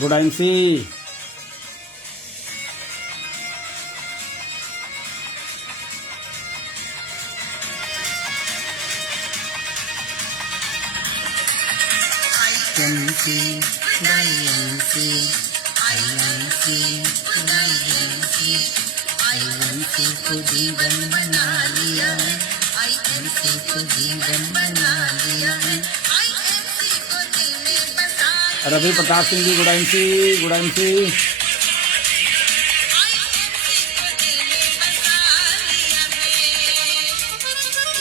गुडाइंसी। को जीवन बना लिया है, IMC को जीवन बना लिया है, IMC को दिल में बसा। रवि प्रताप सिंह जी गुडाइंसी, गुडाइंसी।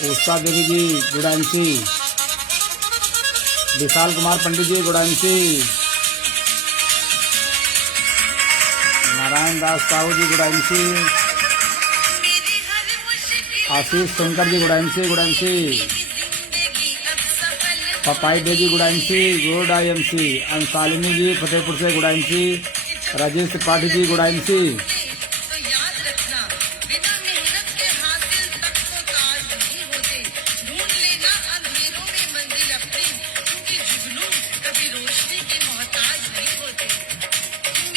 उषा देवी जी गुडाइंसी। विशाल कुमार पंडित जी गुडाइंसी। नारायण दास साहू जी गुडाइंसी। आशीष शंकर जी गुडाइंसी, गुडाइंसी। पपाई दे जी गुडाइंसी, गुड IMC। अंसालिनी जी फतेहपुर से गुडाइंसी। राजेश त्रिपाठी जी गुडाइंसी।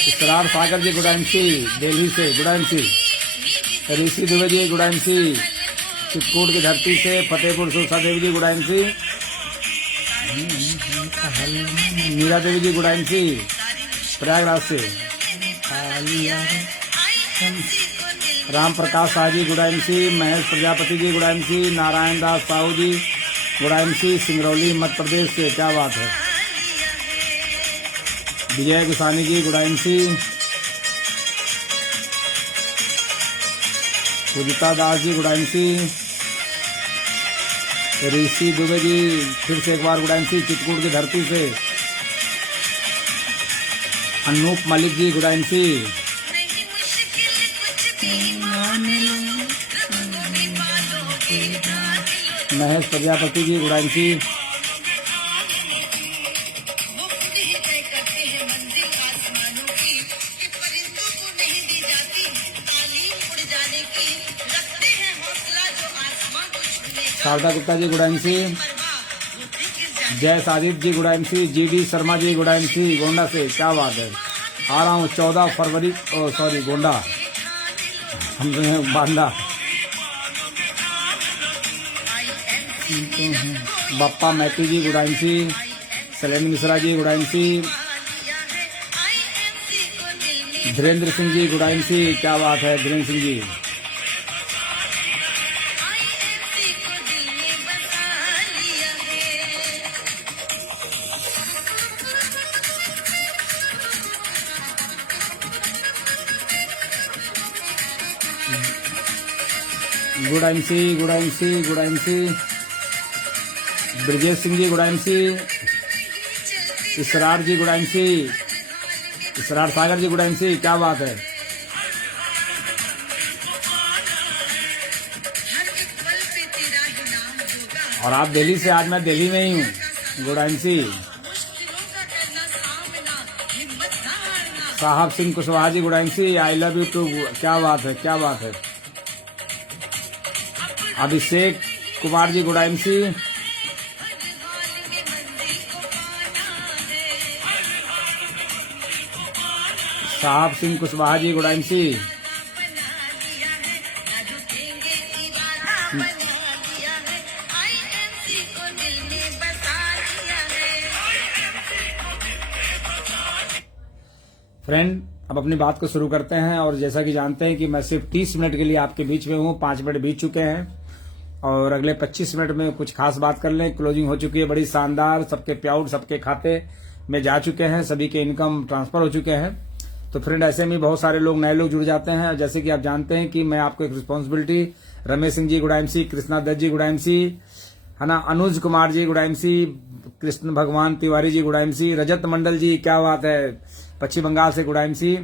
इसरार सागर जी गुडाइंसी, दिल्ली से गुडाइंसी। ऋषि दुबे जी गुडाइंसी, चित्रकूट की धरती से फतेहपुर से उषा देवी जी गुडाइंसी। मीरा देवी जी गुडाइंसी, प्रयागराज से। राम प्रकाश शाह जी गुडाइंसी। महेश प्रजापति जी गुडाइंसी। नारायण दास साहू जी गुडाइंसी, सिंगरौली मध्य प्रदेश से। क्या बात है। विजय किसानी जी गुडाइंसी। पूजिता दास जी गुडाइंसी। ऋषि दुबे जी फिर से एक बार गुडाइंसी, चित्रकूट की धरती से। अनूप मलिक जी गुडाइंसी। महेश प्रजापति जी गुडाइंसी। शारदा गुप्ता जी गुडाइंसी। जय साजिद जी गुडाइंसी। GD शर्मा जी गुडाइंसी, गोंडा से। क्या बात है। आ रहा हूँ 14 फरवरी, सॉरी गोंडा, हम बांदा। बप्पा मैती जी गुडाइंसी। शैलेंद्र मिश्रा जी गुडाइंसी। धीरेन्द्र सिंह जी गुडाइंसी। क्या बात है धीरेन्द्र सिंह जी। गुडाइंसी, गुडाइंसी, गुडाइंसी। ब्रजेश सिंह जी गुडाइंसी। इसरार जी गुडाइंसी। इसरार सागर जी गुडाइंसी। क्या बात है। और आप दिल्ली से। आज मैं दिल्ली में ही हूँ। गुडाइंसी। साहब सिंह कुशवाहा जी गुडाइंसी। I love you too. क्या बात है, क्या बात है। अभिषेक कुमार जी गुडाइंसी। साहब सिंह कुशवाहा जी गुडाइंसी। फ्रेंड, अब अपनी बात को शुरू करते हैं। और जैसा कि जानते हैं कि मैं सिर्फ 30 मिनट के लिए आपके बीच में हूँ। 5 मिनट बीत चुके हैं और अगले 25 मिनट में कुछ खास बात कर लें। क्लोजिंग हो चुकी है बड़ी शानदार। सबके पे आउट सबके खाते में जा चुके हैं। सभी के इनकम ट्रांसफर हो चुके हैं। तो फ्रेंड, ऐसे में बहुत सारे लोग नए लोग जुड़ जाते हैं। जैसे कि आप जानते हैं कि मैं आपको एक रिस्पॉन्सिबिलिटी, रमेश सिंह जी गुडाइंसी, कृष्णा दत्त जी गुडाइंसी, है ना, अनुज कुमार जी गुडाइंसी, कृष्ण भगवान तिवारी जी गुडाइंसी, रजत मंडल जी, क्या बात है, पश्चिम बंगाल से गुडाइंसी,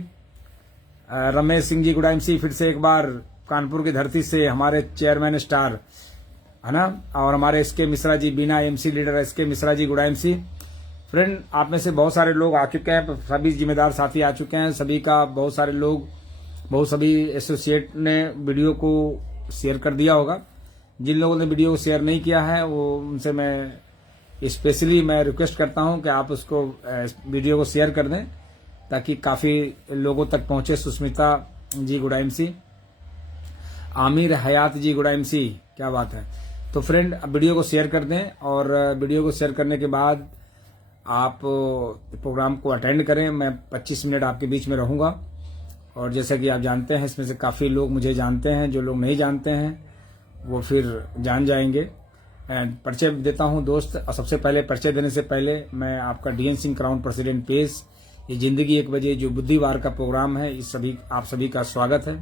रमेश सिंह जी गुडाइंसी फिर से एक बार कानपुर की धरती से, हमारे चेयरमैन स्टार, है ना, और हमारे SK मिश्रा जी, बिना MC leader SK Mishra ji गुडाइंसी। Friend, आप में से बहुत सारे लोग आ चुके हैं, सभी जिम्मेदार साथी आ चुके हैं। सभी का बहुत सारे लोग, सभी एसोसिएट ने वीडियो को शेयर कर दिया होगा। जिन लोगों ने वीडियो को शेयर नहीं किया है वो उनसे मैं स्पेशली रिक्वेस्ट करता हूं कि आप उसको वीडियो को शेयर कर दें, ताकि काफ़ी लोगों तक पहुंचे। सुष्मिता जी गुड MC, आमिर हयात जी गुड MC, क्या बात है। तो फ्रेंड अब वीडियो को शेयर कर दें, और वीडियो को शेयर करने के बाद आप प्रोग्राम को अटेंड करें। मैं 25 मिनट आपके बीच में रहूंगा, और जैसा कि आप जानते हैं इसमें से काफ़ी लोग मुझे जानते हैं, जो लोग नहीं जानते हैं वो फिर जान जाएंगे। परिचय देता हूं दोस्त। और सबसे पहले परिचय देने से पहले मैं आपका DN Singh crown president page, ये जिंदगी 1 बजे जो बुधवार का प्रोग्राम है, इस आप सभी का स्वागत है।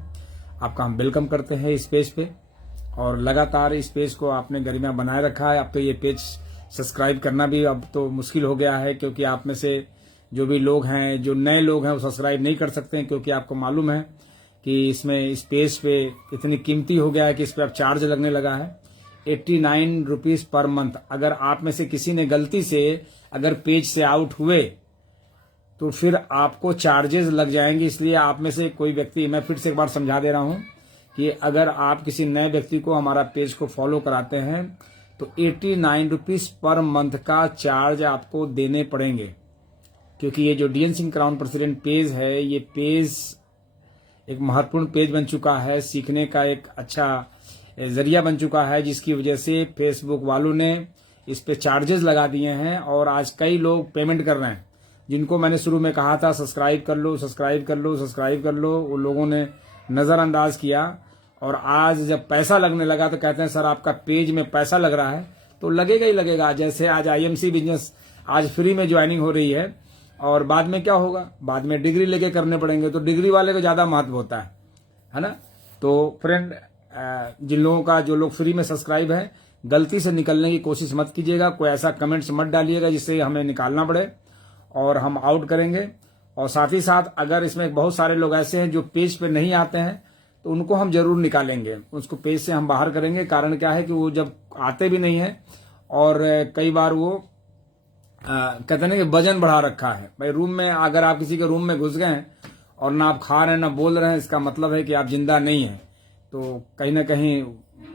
आपका हम वेलकम करते हैं इस पेज पे, और लगातार इस पेज को आपने गरिमा बनाए रखा है। अब तो ये पेज सब्सक्राइब करना भी अब तो मुश्किल हो गया है, क्योंकि आप में से जो भी लोग हैं, जो नए लोग हैं, वो सब्सक्राइब नहीं कर सकते हैं, क्योंकि आपको मालूम है कि इसमें इस पेज पे इतनी कीमती हो गया है कि इस पे अब चार्ज लगने लगा है 89 रुपीज पर मंथ। अगर आप में से किसी ने गलती से अगर पेज से आउट हुए तो फिर आपको चार्जेस लग जाएंगे। इसलिए आप में से कोई व्यक्ति, मैं फिर से एक बार समझा दे रहा हूं कि अगर आप किसी नए व्यक्ति को हमारा पेज को फॉलो कराते हैं तो 89 रुपीज पर मंथ का चार्ज आपको देने पड़ेंगे, क्योंकि ये जो DN Singh crown president page है, ये पेज एक महत्वपूर्ण पेज बन चुका है, सीखने का एक अच्छा जरिया बन चुका है, जिसकी वजह से फेसबुक वालों ने इस पे चार्जेस लगा दिए हैं। और आज कई लोग पेमेंट कर रहे हैं, जिनको मैंने शुरू में कहा था सब्सक्राइब कर लो, सब्सक्राइब कर लो, सब्सक्राइब कर लो, वो लोगों ने नजरअंदाज किया। और आज जब पैसा लगने लगा तो कहते हैं सर आपका पेज में पैसा लग रहा है, तो लगेगा ही लगेगा। जैसे आज IMC बिजनेस आज फ्री में ज्वाइनिंग हो रही है, और बाद में क्या होगा, बाद में डिग्री लेके करने पड़ेंगे, तो डिग्री वाले को ज्यादा महत्व होता है ना। तो फ्रेंड, जिन लोगों का, जो लोग फ्री में सब्सक्राइब है, गलती से निकलने की कोशिश मत कीजिएगा। कोई ऐसा कमेंट्स मत डालिएगा जिससे हमें निकालना पड़े और हम आउट करेंगे। और साथ ही साथ अगर इसमें बहुत सारे लोग ऐसे हैं जो पेज पे नहीं आते हैं, तो उनको हम जरूर निकालेंगे, उसको पेज से हम बाहर करेंगे। कारण क्या है कि वो जब आते भी नहीं है, और कई बार वो कहते हैं ना कि वजन बढ़ा रखा है। भाई रूम में, अगर आप किसी के रूम में घुस गए हैं और ना आप खा रहे हैं ना बोल रहे हैं, इसका मतलब है कि आप जिंदा नहीं हैं। तो कहीं ना कहीं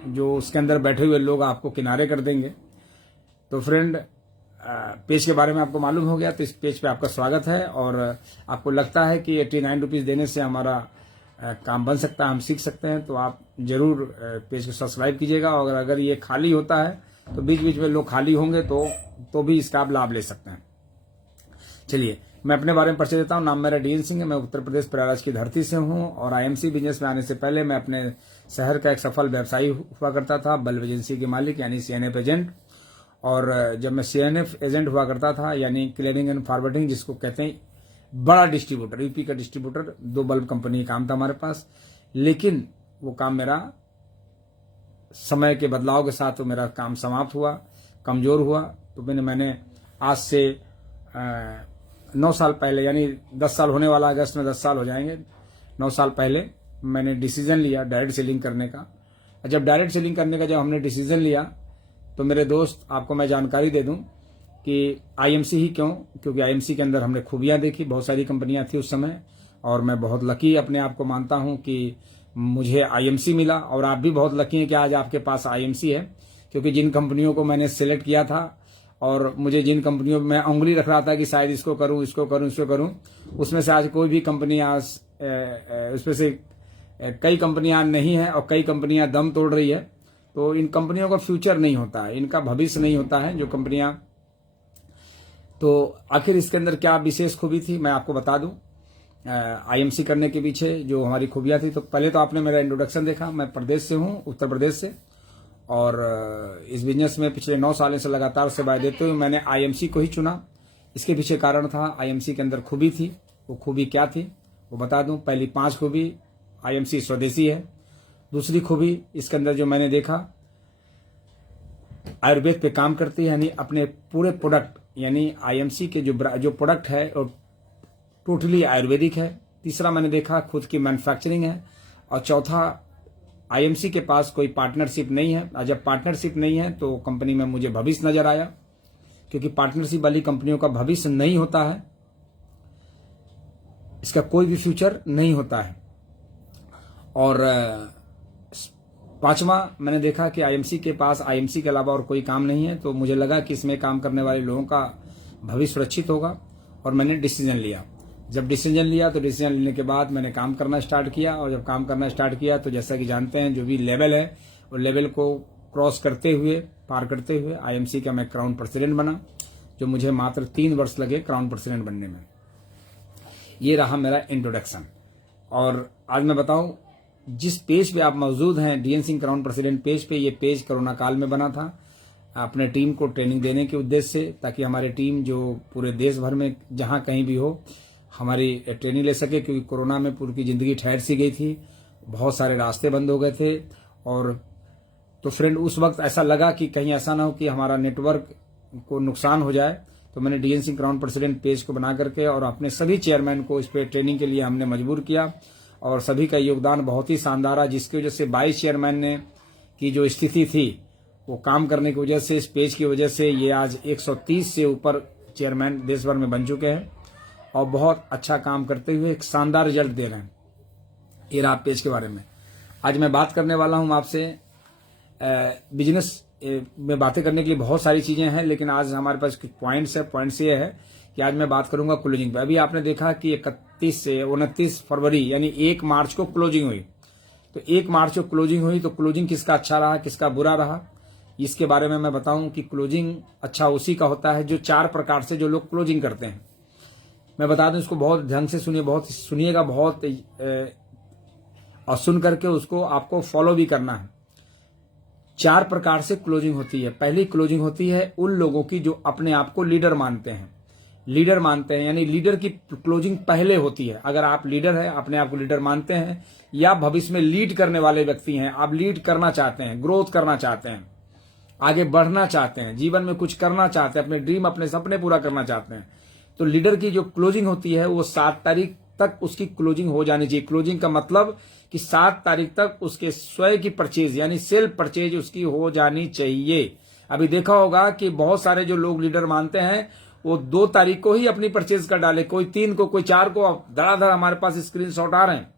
जो उसके अंदर बैठे हुए लोग आपको किनारे कर देंगे। तो फ्रेंड, पेज के बारे में आपको मालूम हो गया, तो इस पेज पे आपका स्वागत है। और आपको लगता है कि 89 रुपीज देने से हमारा काम बन सकता है, हम सीख सकते हैं, तो आप जरूर पेज को सब्सक्राइब कीजिएगा। और अगर ये खाली होता है तो बीच बीच में लोग खाली होंगे तो भी इसका आप लाभ ले सकते हैं। चलिए मैं अपने बारे में परिचय देता हूं। नाम मेरा DN सिंह है, मैं उत्तर प्रदेश प्रयागराज की धरती से हूं, और IMC बिजनेस में आने से पहले मैं अपने शहर का एक सफल व्यवसायी हुआ करता था, बल्ब एजेंसी के मालिक यानी CNF एजेंट। और जब मैं CNF एजेंट हुआ करता था, यानी क्लेविंग एंड फॉरवर्डिंग जिसको कहते हैं, बड़ा डिस्ट्रीब्यूटर, यूपी का डिस्ट्रीब्यूटर, 2 बल्ब कंपनी काम था हमारे पास। लेकिन वो काम मेरा समय के बदलाव के साथ तो मेरा काम समाप्त हुआ, कमजोर हुआ। तो मैंने आज से 9 साल पहले, यानी 10 साल होने वाला, अगस्त में 10 साल हो जाएंगे, 9 साल पहले मैंने डिसीजन लिया डायरेक्ट सेलिंग करने का। जब डायरेक्ट सेलिंग करने का जब हमने डिसीजन लिया, तो मेरे दोस्त, आपको मैं जानकारी दे दूं कि IMC ही क्यों, क्योंकि IMC के अंदर हमने खूबियां देखी। बहुत सारी कंपनियां थी उस समय, और मैं बहुत लकी अपने आप को मानता हूं कि मुझे IMC मिला। और आप भी बहुत लकी हैं कि आज आपके पास IMC है, क्योंकि जिन कंपनियों को मैंने सिलेक्ट किया था, और मुझे जिन कंपनियों में मैं उंगली रख रहा था कि शायद इसको करूं, इसको करूं, इसको करूं, उसमें से आज कोई भी कंपनी, आज उसमें से कई कंपनियां नहीं है, और कई कंपनियां दम तोड़ रही है। तो इन कंपनियों का फ्यूचर नहीं होता है, इनका भविष्य नहीं होता है जो कंपनियां। तो आखिर इसके अंदर क्या विशेष खूबी थी, मैं आपको बता दूं। IMC करने के पीछे जो हमारी खूबियां थी, तो पहले तो आपने मेरा इंट्रोडक्शन देखा। मैं प्रदेश से हूं, उत्तर प्रदेश से, और इस बिजनेस में पिछले 9 सालों से लगातार सेवाएं देते हुए मैंने IMC को ही चुना। इसके पीछे कारण था, IMC के अंदर खूबी थी। वो खूबी क्या थी वो बता दूं। पहली 5 खूबी, IMC स्वदेशी है। दूसरी खूबी इसके अंदर जो मैंने देखा, आयुर्वेद पे काम करती है, यानी अपने पूरे प्रोडक्ट, यानी IMC के जो प्रोडक्ट है वो टोटली आयुर्वेदिक है। तीसरा मैंने देखा खुद की मैन्युफैक्चरिंग है। और चौथा, IMC के पास कोई पार्टनरशिप नहीं है। और जब पार्टनरशिप नहीं है तो कंपनी में मुझे भविष्य नजर आया, क्योंकि पार्टनरशिप वाली कंपनियों का भविष्य नहीं होता है, इसका कोई भी फ्यूचर नहीं होता है। और 5वां मैंने देखा कि IMC के पास IMC के अलावा और कोई काम नहीं है, तो मुझे लगा कि इसमें काम करने वाले लोगों का भविष्य सुरक्षित होगा, और मैंने डिसीजन लिया। जब डिसीजन लिया तो डिसीजन लेने के बाद मैंने काम करना स्टार्ट किया, और जब काम करना स्टार्ट किया तो जैसा कि जानते हैं जो भी लेवल है वो लेवल को क्रॉस करते हुए, पार करते हुए आईएमसी का मैं क्राउन प्रेसिडेंट बना, जो मुझे मात्र 3 वर्ष लगे क्राउन प्रेसिडेंट बनने में। ये रहा मेरा इंट्रोडक्शन। और आज मैं बताऊं, जिस पेज पे आप मौजूद हैं, DN Singh crown president page पे, ये पेज कोरोना काल में बना था अपने टीम को ट्रेनिंग देने के उद्देश्य से, ताकि हमारी टीम जो पूरे देश भर में जहां कहीं भी हो हमारी ट्रेनिंग ले सके, क्योंकि कोरोना में पूरी की जिंदगी ठहर सी गई थी, बहुत सारे रास्ते बंद हो गए थे। और तो फ्रेंड उस वक्त ऐसा लगा कि कहीं ऐसा ना हो कि हमारा नेटवर्क को नुकसान हो जाए, तो मैंने DN Singh crown president page को बना करके और अपने सभी चेयरमैन को इस पे ट्रेनिंग के लिए हमने मजबूर किया, और सभी का योगदान बहुत ही शानदार है, जिसकी वजह से 22 चेयरमैन ने की जो स्थिति थी वो काम करने की वजह से, इस पेज की वजह से ये आज 130 से ऊपर चेयरमैन देश भर में बन चुके हैं और बहुत अच्छा काम करते हुए एक शानदार रिजल्ट दे रहे हैं। ये रहा पेज के बारे में। आज मैं बात करने वाला हूं आपसे बिजनेस में बातें करने के लिए बहुत सारी चीजें हैं, लेकिन आज हमारे पास कुछ पॉइंट्स है। पॉइंट्स ये है कि आज मैं बात करूंगा क्लोजिंग पे। अभी आपने देखा कि 31 से 29 फरवरी यानी 1 मार्च को क्लोजिंग हुई, तो 1 मार्च को क्लोजिंग हुई, तो क्लोजिंग किसका अच्छा रहा, किसका बुरा रहा, इसके बारे में मैं बताऊं कि क्लोजिंग अच्छा उसी का होता है जो 4 प्रकार से जो लोग क्लोजिंग करते हैं। मैं बता दूं, इसको बहुत ढंग से सुनिए, बहुत सुनिएगा, बहुत और सुन करके उसको आपको फॉलो भी करना है। 4 प्रकार से क्लोजिंग होती है। पहली क्लोजिंग होती है उन लोगों की जो अपने आप को लीडर मानते हैं। लीडर मानते हैं यानी लीडर की क्लोजिंग पहले होती है। अगर आप लीडर हैं, अपने आप को लीडर मानते हैं, या भविष्य में लीड करने वाले व्यक्ति हैं, आप लीड करना चाहते हैं, ग्रोथ करना चाहते हैं, आगे बढ़ना चाहते हैं, जीवन में कुछ करना चाहते हैं, अपने ड्रीम, अपने सपने पूरा करना चाहते हैं, तो लीडर की जो क्लोजिंग होती है वो 7 तारीख तक उसकी क्लोजिंग हो जानी चाहिए। क्लोजिंग का मतलब कि 7 तारीख तक उसके स्वयं की परचेज यानी सेल्फ परचेज उसकी हो जानी चाहिए। अभी देखा होगा कि बहुत सारे जो लोग लीडर मानते हैं वो 2 तारीख को ही अपनी परचेज कर डाले, कोई 3 को, कोई 4 को। धड़ाधड़ हमारे पास स्क्रीनशॉट आ रहे हैं,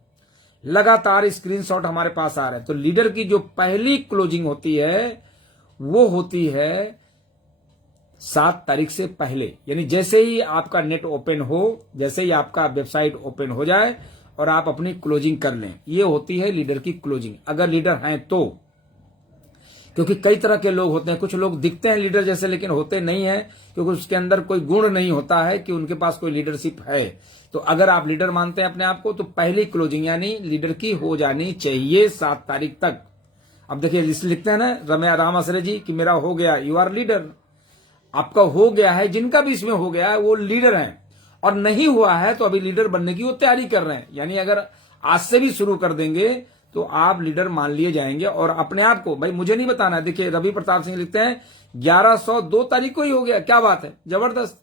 लगातार स्क्रीनशॉट हमारे पास आ रहे हैं। तो लीडर की जो पहली क्लोजिंग होती है वो होती है 7 तारीख से पहले, यानी जैसे ही आपका नेट ओपन हो, जैसे ही आपका वेबसाइट ओपन हो जाए और आप अपनी क्लोजिंग कर लें, ये होती है लीडर की क्लोजिंग, अगर लीडर हैं तो। क्योंकि कई तरह के लोग होते हैं, कुछ लोग दिखते हैं लीडर जैसे लेकिन होते नहीं है, क्योंकि उसके अंदर कोई गुण नहीं होता है कि उनके पास कोई लीडरशिप है। तो अगर आप लीडर मानते हैं अपने आप को, तो पहली क्लोजिंग यानी लीडर की हो जानी चाहिए 7 तारीख तक। अब देखिए लिखते हैं ना रम्या राम आसरे जी कि मेरा हो गया, यू आर लीडर। आपका हो गया है, जिनका भी इसमें हो गया है वो लीडर हैं, और नहीं हुआ है तो अभी लीडर बनने की वो तैयारी कर रहे हैं। यानी अगर आज से भी शुरू कर देंगे तो आप लीडर मान लिए जाएंगे। और अपने आप को, भाई मुझे नहीं बताना है। देखिए रवि प्रताप सिंह लिखते हैं 1102 तारीख को ही हो गया, क्या बात है, जबरदस्त।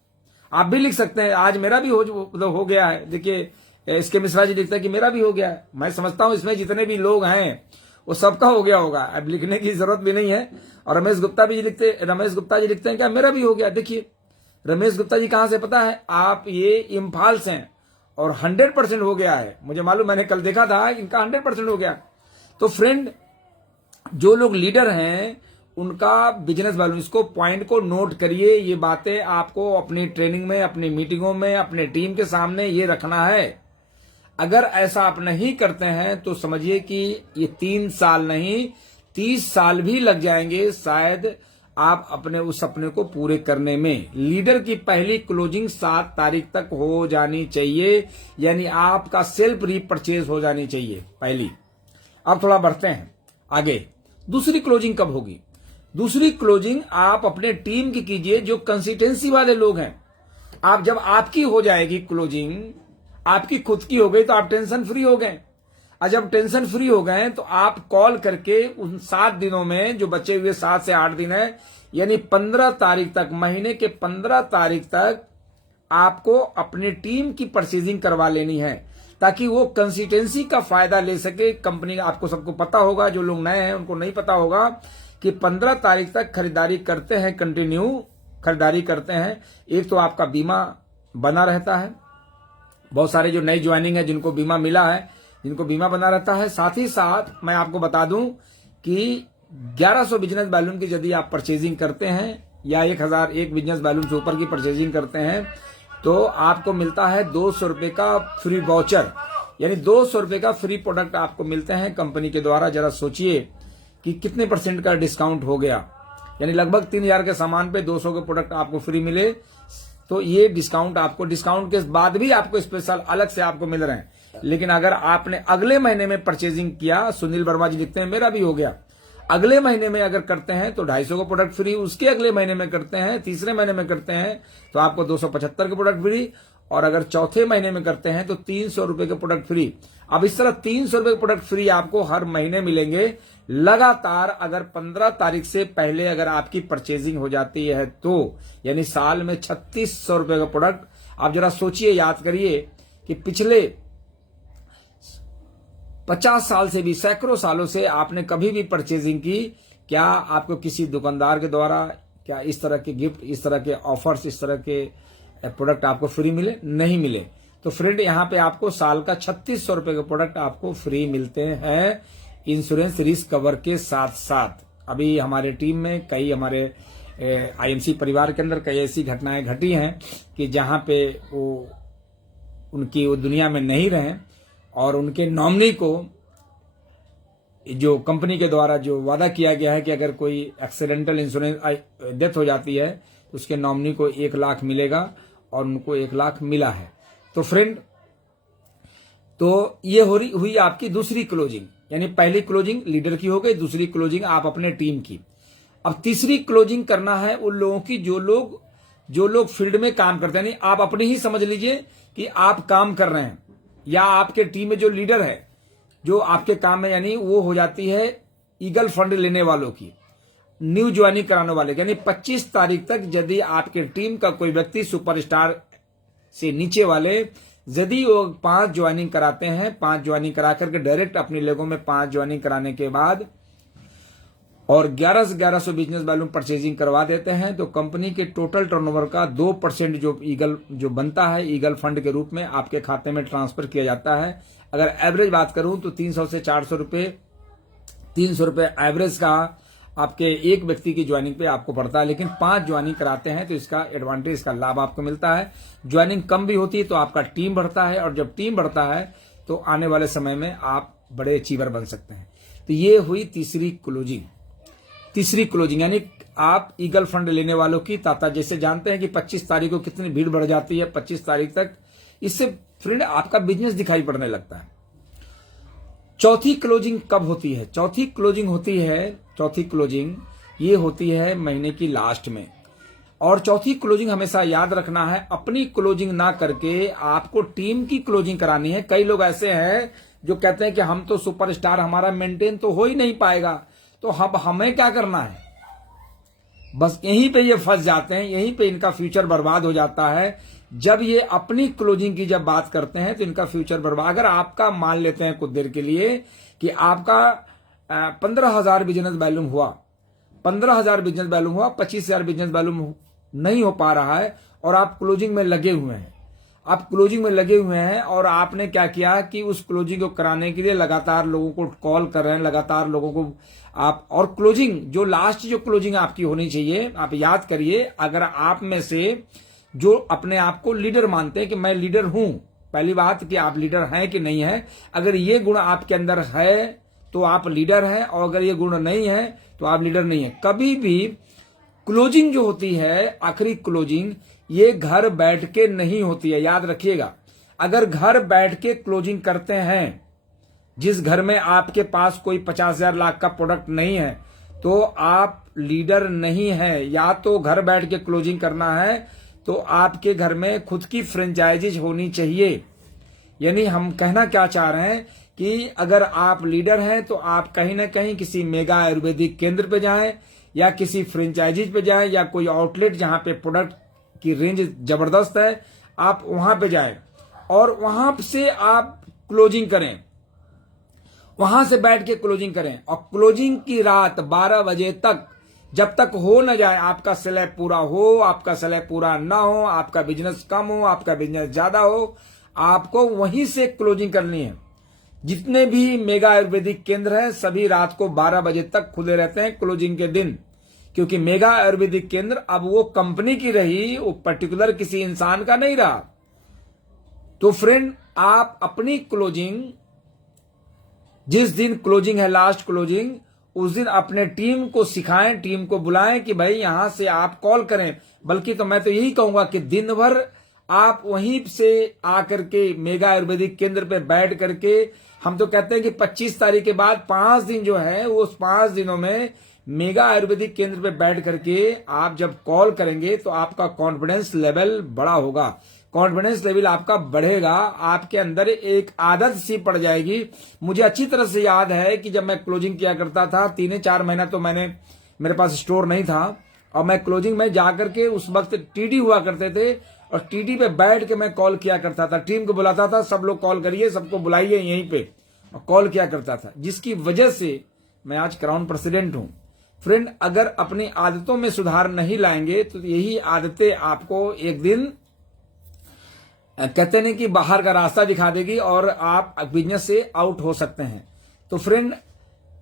आप भी लिख सकते हैं आज मेरा भी हो गया है। देखिए इसके मिश्रा जी लिखते हैं कि मेरा भी हो गया है। मैं समझता हूं इसमें जितने भी लोग हैं वो सबका हो गया होगा, अब लिखने की जरूरत भी नहीं है। और रमेश गुप्ता जी लिखते हैं क्या मेरा भी हो गया। देखिए रमेश गुप्ता जी कहां से पता है, आप ये इम्फाल से हैं और 100% हो गया है, मुझे मालूम, मैंने कल देखा था इनका 100% हो गया। तो फ्रेंड जो लोग लीडर हैं उनका बिजनेस वैल्यू, इसको पॉइंट को नोट करिए। ये बातें आपको अपनी ट्रेनिंग में, अपनी मीटिंगों में, अपने टीम के सामने ये रखना है। अगर ऐसा आप नहीं करते हैं तो समझिए कि ये 3 साल नहीं 30 साल भी लग जाएंगे शायद आप अपने उस सपने को पूरे करने में। लीडर की पहली क्लोजिंग 7 तारीख तक हो जानी चाहिए, यानी आपका सेल्फ रीपरचेज हो जानी चाहिए पहली। अब थोड़ा बढ़ते हैं आगे। दूसरी क्लोजिंग कब होगी? दूसरी क्लोजिंग आप अपने टीम की कीजिए जो कंसिस्टेंसी वाले लोग हैं। आप जब आपकी हो जाएगी क्लोजिंग, आपकी खुद की हो गई तो आप टेंशन फ्री हो गए। और जब टेंशन फ्री हो गए तो आप कॉल करके उन 7 दिनों में जो बचे हुए 7 से 8 दिन है, यानी 15 तारीख तक, महीने के 15 तारीख तक आपको अपनी टीम की परचेजिंग करवा लेनी है, ताकि वो कंसिस्टेंसी का फायदा ले सके कंपनी। आपको सबको पता होगा, जो लोग नए हैं उनको नहीं पता होगा कि 15 तारीख तक खरीदारी करते हैं, कंटिन्यू खरीदारी करते हैं। एक तो आपका बीमा बना रहता है, बहुत सारे जो नई ज्वाइनिंग है जिनको बीमा मिला है, जिनको बीमा बना रहता है। साथ ही साथ मैं आपको बता दूं कि 1100 बिजनेस बैलून की यदि आप परचेजिंग करते हैं या 1001 बिजनेस बैलून से ऊपर की परचेजिंग करते हैं तो आपको मिलता है 200 रुपए का फ्री वाउचर, यानी 200 रुपए का फ्री प्रोडक्ट आपको मिलते हैं कंपनी के द्वारा। जरा सोचिए कि कितने % का डिस्काउंट हो गया, यानी लगभग 3000 के सामान पे 200 के प्रोडक्ट आपको फ्री मिले। तो ये डिस्काउंट आपको, डिस्काउंट के बाद भी आपको स्पेशल अलग से आपको मिल रहे हैं। लेकिन अगर आपने अगले महीने में परचेजिंग किया, सुनील वर्मा जी लिखते हैं मेरा भी हो गया, अगले महीने में अगर करते हैं तो 250 का प्रोडक्ट फ्री, उसके अगले महीने में करते हैं, तीसरे महीने में करते हैं तो आपको 275 के प्रोडक्ट फ्री, और अगर चौथे महीने में करते हैं तो 300 रुपए के प्रोडक्ट फ्री। अब इस तरह 300 रुपए के प्रोडक्ट फ्री आपको हर महीने मिलेंगे लगातार। अगर 15 तारीख से पहले अगर आपकी परचेजिंग हो जाती है तो, यानी साल में 3600 रुपए का प्रोडक्ट। आप जरा सोचिए, याद करिए कि पिछले 50 साल से भी, सैकड़ों सालों से आपने कभी भी परचेजिंग की, क्या आपको किसी दुकानदार के द्वारा क्या इस तरह के गिफ्ट, इस तरह के ऑफर्स, इस तरह के प्रोडक्ट आपको फ्री मिले? नहीं मिले। तो फ्रेंड, यहाँ पे आपको साल का 3600 रुपए के प्रोडक्ट आपको फ्री मिलते हैं इंश्योरेंस रिस्क कवर के साथ साथ। अभी हमारे टीम में कई, हमारे आईएमसी परिवार के अंदर कई ऐसी घटनाएं घटी हैं कि जहां पे वो दुनिया में नहीं रहे और उनके नॉमिनी को जो कंपनी के द्वारा जो वादा किया गया है कि अगर कोई एक्सीडेंटल इंश्योरेंस डेथ हो जाती है तो उसके नॉमिनी को 1 लाख मिलेगा, और उनको 1 लाख मिला है। तो फ्रेंड, तो ये हुई आपकी दूसरी क्लोजिंग, यानी पहली क्लोजिंग लीडर की हो गई, दूसरी क्लोजिंग आप अपने टीम की। अब तीसरी क्लोजिंग करना है उन लोगों की जो लोग फील्ड में काम करते हैं। यानी आप अपने ही समझ लीजिए कि आप काम कर रहे हैं, या आपके टीम में जो लीडर है जो आपके काम में, यानी वो हो जाती है ईगल फंड लेने वालों की, न्यू ज्वाइनिंग कराने वाले। यानी 25 तारीख तक यदि आपके टीम का कोई व्यक्ति सुपरस्टार से नीचे वाले, यदि वो 5 ज्वाइनिंग कराते हैं, 5 ज्वाइनिंग करा करके डायरेक्ट अपने लोगों में 5 ज्वाइनिंग कराने के बाद और 1100 बिजनेस वैल्यूम परचेजिंग करवा देते हैं, तो कंपनी के टोटल टर्नओवर का 2% जो बनता है ईगल फंड के रूप में आपके खाते में ट्रांसफर किया जाता है। अगर एवरेज बात करूं तो 300 से 400 रुपए, 300 रुपए एवरेज का आपके एक व्यक्ति की ज्वाइनिंग पे आपको पड़ता है। लेकिन 5 ज्वाइनिंग कराते हैं तो इसका एडवांटेज, इसका लाभ आपको मिलता है। ज्वाइनिंग कम भी होती है तो आपका टीम बढ़ता है, और जब टीम बढ़ता है तो आने वाले समय में आप बड़े अचीवर बन सकते हैं। तो ये हुई तीसरी क्लोजिंग, यानी आप ईगल फंड लेने वालों की ताता। जैसे जानते हैं कि 25 तारीख को कितनी भीड़ बढ़ जाती है, 25 तारीख तक, इससे फ्रेंड आपका बिजनेस दिखाई पड़ने लगता है। चौथी क्लोजिंग कब होती है? चौथी क्लोजिंग ये होती है महीने की लास्ट में। और चौथी क्लोजिंग हमेशा याद रखना है, अपनी क्लोजिंग ना करके आपको टीम की क्लोजिंग करानी है। कई लोग ऐसे हैं जो कहते हैं कि हम तो सुपरस्टार, हमारा मेंटेन तो हो ही नहीं पाएगा, तो अब हमें क्या करना है? बस यहीं पे ये फंस जाते हैं, यहीं पे इनका फ्यूचर बर्बाद हो जाता है। जब ये अपनी क्लोजिंग की जब बात करते हैं तो इनका फ्यूचर बर्बाद। अगर आपका मान लेते हैं कुछ देर के लिए कि आपका 15,000 बिजनेस वैल्यूम हुआ, 15,000 बिजनेस वैल्यूम हुआ, 25,000 बिजनेस वैल्यूम नहीं हो पा रहा है, और आप क्लोजिंग में लगे हुए हैं, और आपने क्या किया कि उस क्लोजिंग को कराने के लिए लगातार लोगों को कॉल कर रहे हैं, लगातार लोगों को आप, और क्लोजिंग जो लास्ट जो क्लोजिंग आपकी होनी चाहिए, आप याद करिए, अगर आप में से जो अपने आप को लीडर मानते हैं कि मैं लीडर हूं, पहली बात कि आप लीडर हैं कि नहीं है। अगर ये गुण आपके अंदर है तो आप लीडर हैं, और अगर ये गुण नहीं है तो आप लीडर नहीं है। कभी भी क्लोजिंग जो होती है, आखिरी क्लोजिंग, ये घर बैठ के नहीं होती है, याद रखिएगा। अगर घर बैठ के क्लोजिंग करते हैं, जिस घर में आपके पास कोई 50,000 लाख का प्रोडक्ट नहीं है, तो आप लीडर नहीं है। या तो घर बैठ के क्लोजिंग करना है तो आपके घर में खुद की फ्रेंचाइजीज होनी चाहिए। यानी हम कहना क्या चाह रहे हैं कि अगर आप लीडर हैं तो आप कहीं ना कहीं किसी मेगा आयुर्वेदिक केंद्र पे जाएं, या किसी फ्रेंचाइजीज पे जाएं, या कोई आउटलेट जहां पे प्रोडक्ट की रेंज जबरदस्त है, आप वहां पे जाएं और वहां से आप क्लोजिंग करें, वहां से बैठ के क्लोजिंग करें। और क्लोजिंग की रात 12 बजे तक, जब तक हो न जाए, आपका स्लैब पूरा हो, आपका स्लैब पूरा ना हो, आपका बिजनेस कम हो, आपका बिजनेस ज्यादा हो, आपको वहीं से क्लोजिंग करनी है। जितने भी मेगा आयुर्वेदिक केंद्र हैं सभी रात को 12 बजे तक खुले रहते हैं क्लोजिंग के दिन। क्योंकि मेगा आयुर्वेदिक केंद्र अब वो कंपनी की रही, वो पर्टिकुलर किसी इंसान का नहीं रहा। तो फ्रेंड, आप अपनी क्लोजिंग, जिस दिन क्लोजिंग है, लास्ट क्लोजिंग, उस दिन अपने टीम को सिखाएं, टीम को बुलाएं कि भाई यहां से आप कॉल करें। बल्कि तो मैं तो यही कहूंगा कि दिन भर आप वहीं से आकर के मेगा आयुर्वेदिक केंद्र पे बैठ करके, हम तो कहते हैं कि 25 तारीख के बाद 5 दिन जो है, वो उस 5 दिनों में मेगा आयुर्वेदिक केंद्र पे बैठ करके आप जब कॉल करेंगे तो आपका कॉन्फिडेंस लेवल बड़ा होगा, कॉन्फिडेंस लेवल आपका बढ़ेगा, आपके अंदर एक आदत सी पड़ जाएगी। मुझे अच्छी तरह से याद है कि जब मैं क्लोजिंग किया करता था, 3-4 महीना तो मेरे पास स्टोर नहीं था, और मैं क्लोजिंग में जाकर के, उस वक्त टीडी हुआ करते थे, और टीडी पे बैठ के मैं कॉल किया करता था, टीम को बुलाता था, सब लोग कॉल करिए, सबको बुलाइए यहीं पे, और कॉल किया करता था, जिसकी वजह से मैं आज क्राउन प्रेसिडेंट हूं। फ्रेंड, अगर अपनी आदतों में सुधार नहीं लाएंगे तो यही आदतें आपको एक दिन कहते नहीं कि बाहर का रास्ता दिखा देगी और आप बिजनेस से आउट हो सकते हैं। तो फ्रेंड,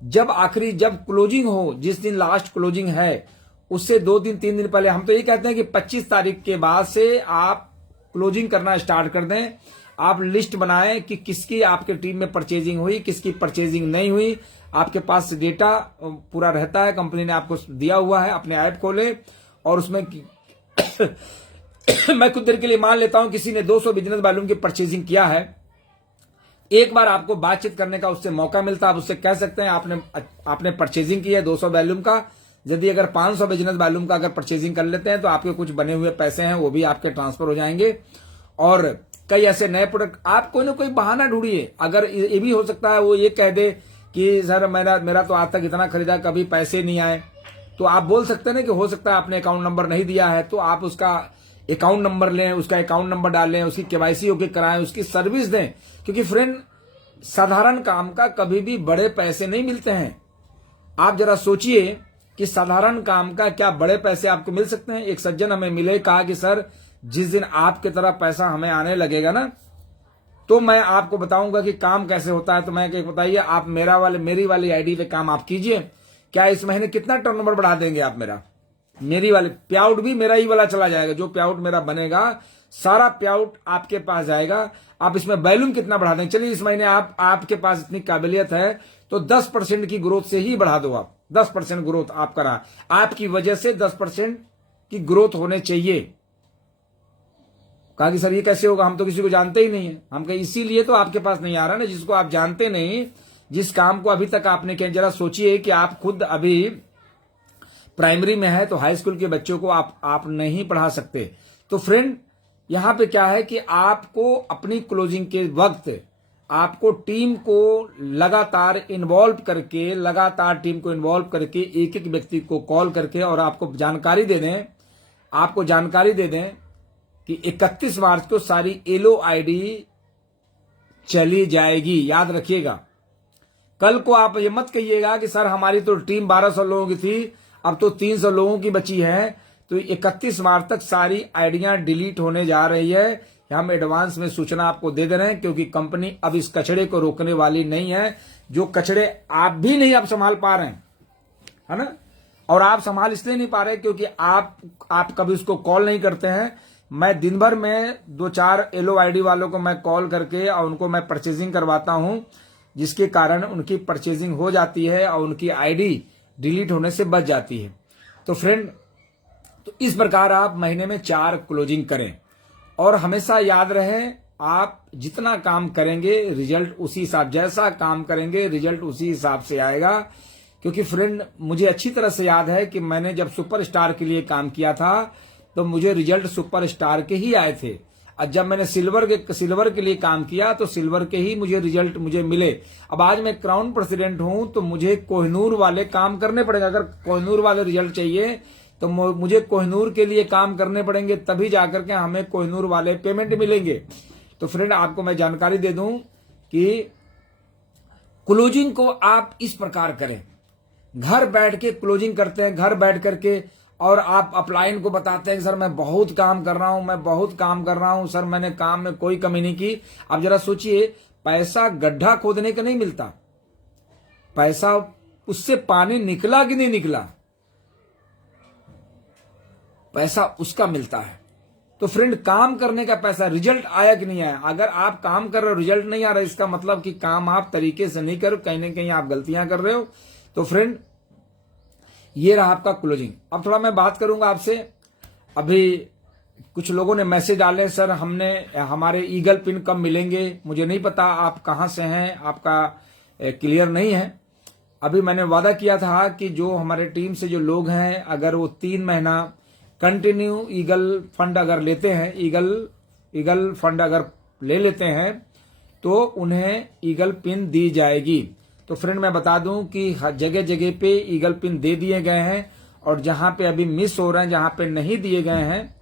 जब क्लोजिंग हो, जिस दिन लास्ट क्लोजिंग है, उससे 2-3 दिन पहले, हम तो ये कहते हैं कि 25 तारीख के बाद से आप क्लोजिंग करना स्टार्ट कर दें। आप लिस्ट बनाएं कि किसकी आपके टीम में परचेजिंग हुई, किसकी परचेजिंग नहीं हुई। आपके पास डेटा पूरा रहता है, कंपनी ने आपको दिया हुआ है। अपने ऐप खोले और उसमें मैं कुछ देर के लिए मान लेता हूं किसी ने 200 बिजनेस वॉल्यूम की परचेजिंग किया है, एक बार आपको बातचीत करने का उससे मौका मिलता है। आप उससे कह सकते हैं आपने परचेजिंग की है 200 वॉल्यूम का, यदि अगर 500 बिजनेस वॉल्यूम का अगर परचेजिंग कर लेते हैं तो आपके कुछ बने हुए पैसे हैं वो भी आपके ट्रांसफर हो जाएंगे। और कई ऐसे नए प्रोडक्ट, आप कोई ना कोई बहाना ढूंढिए। अगर ये भी हो सकता है वो ये कह दे कि सर मेरा तो आज तक इतना खरीदा, कभी पैसे नहीं आए, तो आप बोल सकते हैं ना कि हो सकता है आपने अकाउंट नंबर नहीं दिया है, तो आप उसका अकाउंट नंबर लें, उसका अकाउंट नंबर डालें, उसकी केवाईसी होके कराएं, उसकी सर्विस दें। क्योंकि फ्रेंड, साधारण काम का कभी भी बड़े पैसे नहीं मिलते हैं। आप जरा सोचिए कि साधारण काम का क्या बड़े पैसे आपको मिल सकते हैं। एक सज्जन हमें मिले, कहा कि सर जिस दिन आपकी तरह पैसा हमें आने लगेगा ना, तो मैं आपको बताऊंगा कि काम कैसे होता है। तो मैं क्या, बताइए आप मेरी वाली आईडी पे काम आप कीजिए, क्या इस महीने कितना टर्नओवर बढ़ा देंगे आप मेरी वाली पेआउट भी मेरा ही वाला चला जाएगा, जो पेआउट मेरा बनेगा सारा पेआउट आपके पास जाएगा। आप इसमें वॉल्यूम कितना बढ़ा देंगे, चलिए इस महीने आपके पास इतनी काबिलियत है तो 10% की ग्रोथ से ही बढ़ा दो। आप 10% ग्रोथ आप करा, आपकी वजह से 10% की ग्रोथ होने चाहिए। कहा कि सर ये कैसे होगा, हम तो किसी को जानते ही नहीं है। हम कहे इसीलिए तो आपके पास नहीं आ रहा ना, जिसको आप जानते नहीं, जिस काम को अभी तक आपने किया। जरा सोचिए कि आप खुद अभी प्राइमरी में है तो हाई स्कूल के बच्चों को आप नहीं पढ़ा सकते। तो फ्रेंड, यहां पे क्या है कि आपको अपनी क्लोजिंग के वक्त आपको टीम को लगातार इन्वॉल्व करके, लगातार टीम को इन्वॉल्व करके, एक एक व्यक्ति को कॉल करके और आपको जानकारी दे दें कि 31 मार्च को सारी एलो आईडी चली जाएगी। याद रखिएगा, कल को आप ये मत कहिएगा कि सर हमारी तो टीम 1200 लोगों की थी, अब तो 300 लोगों की बची है। तो 31 मार्च तक सारी आइडियां डिलीट होने जा रही है। हम एडवांस में सूचना आपको दे रहे हैं, क्योंकि कंपनी अब इस कचड़े को रोकने वाली नहीं है। जो कचड़े आप भी नहीं आप संभाल पा रहे हैं, है ना, और आप संभाल इसलिए नहीं पा रहे क्योंकि आप कभी उसको कॉल नहीं करते हैं। मैं दिन भर में 2-4 एलो आईडी वालों को मैं कॉल करके और उनको मैं परचेजिंग करवाता हूं, जिसके कारण उनकी परचेजिंग हो जाती है और उनकी आईडी डिलीट होने से बच जाती है। तो फ्रेंड, तो इस प्रकार आप महीने में 4 क्लोजिंग करें, और हमेशा याद रहे आप जितना काम करेंगे रिजल्ट उसी हिसाब, जैसा काम करेंगे रिजल्ट उसी हिसाब से आएगा। क्योंकि फ्रेंड, मुझे अच्छी तरह से याद है कि मैंने जब सुपरस्टार के लिए काम किया था तो मुझे रिजल्ट सुपरस्टार के ही आए थे, और जब मैंने सिल्वर के लिए काम किया तो सिल्वर के ही मुझे रिजल्ट मिले। अब आज मैं क्राउन प्रेसिडेंट हूं तो मुझे कोहिनूर वाले काम करने पड़ेंगे। अगर कोहिनूर वाले रिजल्ट चाहिए तो मुझे कोहिनूर के लिए काम करने पड़ेंगे, तभी जाकर के हमें कोहिनूर वाले पेमेंट मिलेंगे। तो फ्रेंड, आपको मैं जानकारी दे दूं कि क्लोजिंग को आप इस प्रकार करें, घर बैठ के क्लोजिंग करते हैं, घर बैठ करके, और आप अपलाइन को बताते हैं कि सर मैं बहुत काम कर रहा हूं, सर मैंने काम में कोई कमी नहीं की। अब जरा सोचिए, पैसा गड्ढा खोदने का नहीं मिलता, पैसा उससे पानी निकला कि नहीं निकला, पैसा उसका मिलता है। तो फ्रेंड, काम करने का पैसा, रिजल्ट आया कि नहीं आया? अगर आप काम कर रहे हो, रिजल्ट नहीं आ रहा, इसका मतलब कि काम आप तरीके से नहीं कर रहे हो, कहीं ना कहीं आप गलतियां कर रहे हो। तो फ्रेंड, ये रहा आपका क्लोजिंग। अब थोड़ा मैं बात करूंगा आपसे। अभी कुछ लोगों ने मैसेज डाले, सर हमारे ईगल पिन कब मिलेंगे? मुझे नहीं पता आप कहां से हैं, आपका क्लियर नहीं है। अभी मैंने वादा किया था कि जो हमारे टीम से जो लोग हैं, अगर वो 3 महीना कंटिन्यू ईगल फंड अगर लेते हैं, ईगल फंड अगर ले लेते हैं, तो उन्हें ईगल पिन दी जाएगी। तो फ्रेंड, मैं बता दूं कि जगह जगह पे ईगल पिन दे दिए गए हैं, और जहां पे अभी मिस हो रहे हैं, जहां पे नहीं दिए गए हैं,